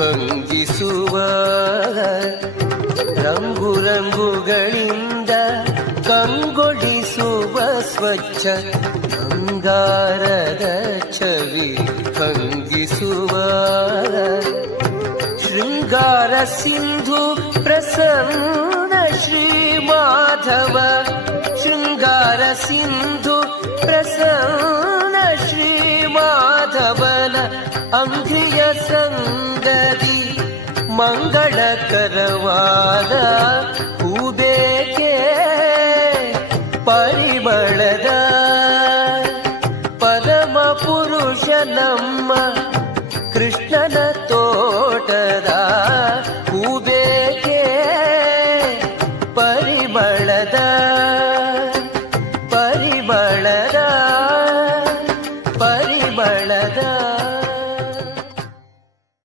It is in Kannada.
ಭಂಗಿಸುವ ರಂಗು ರಂಗುಗಳಿಂದ ಕಂಗೊಳಿಸುವ ಸ್ವಚ್ಛ ಬಂಗಾರದ ಛವಿ ಭಂಗಿಸುವ ಶೃಂಗಾರ ಸಿಂಧು ಪ್ರಸನ್ನ ಶ್ರೀ ಮಾಧವ ಶೃಂಗಾರ ಸಿಂಧು ಪ್ರಸನ್ನ ಶ್ರೀ ಮಾಧವನ ಅಂಗ್ರಿಯ ಸಂಗತಿ ಮಂಗಳಕರವಾದ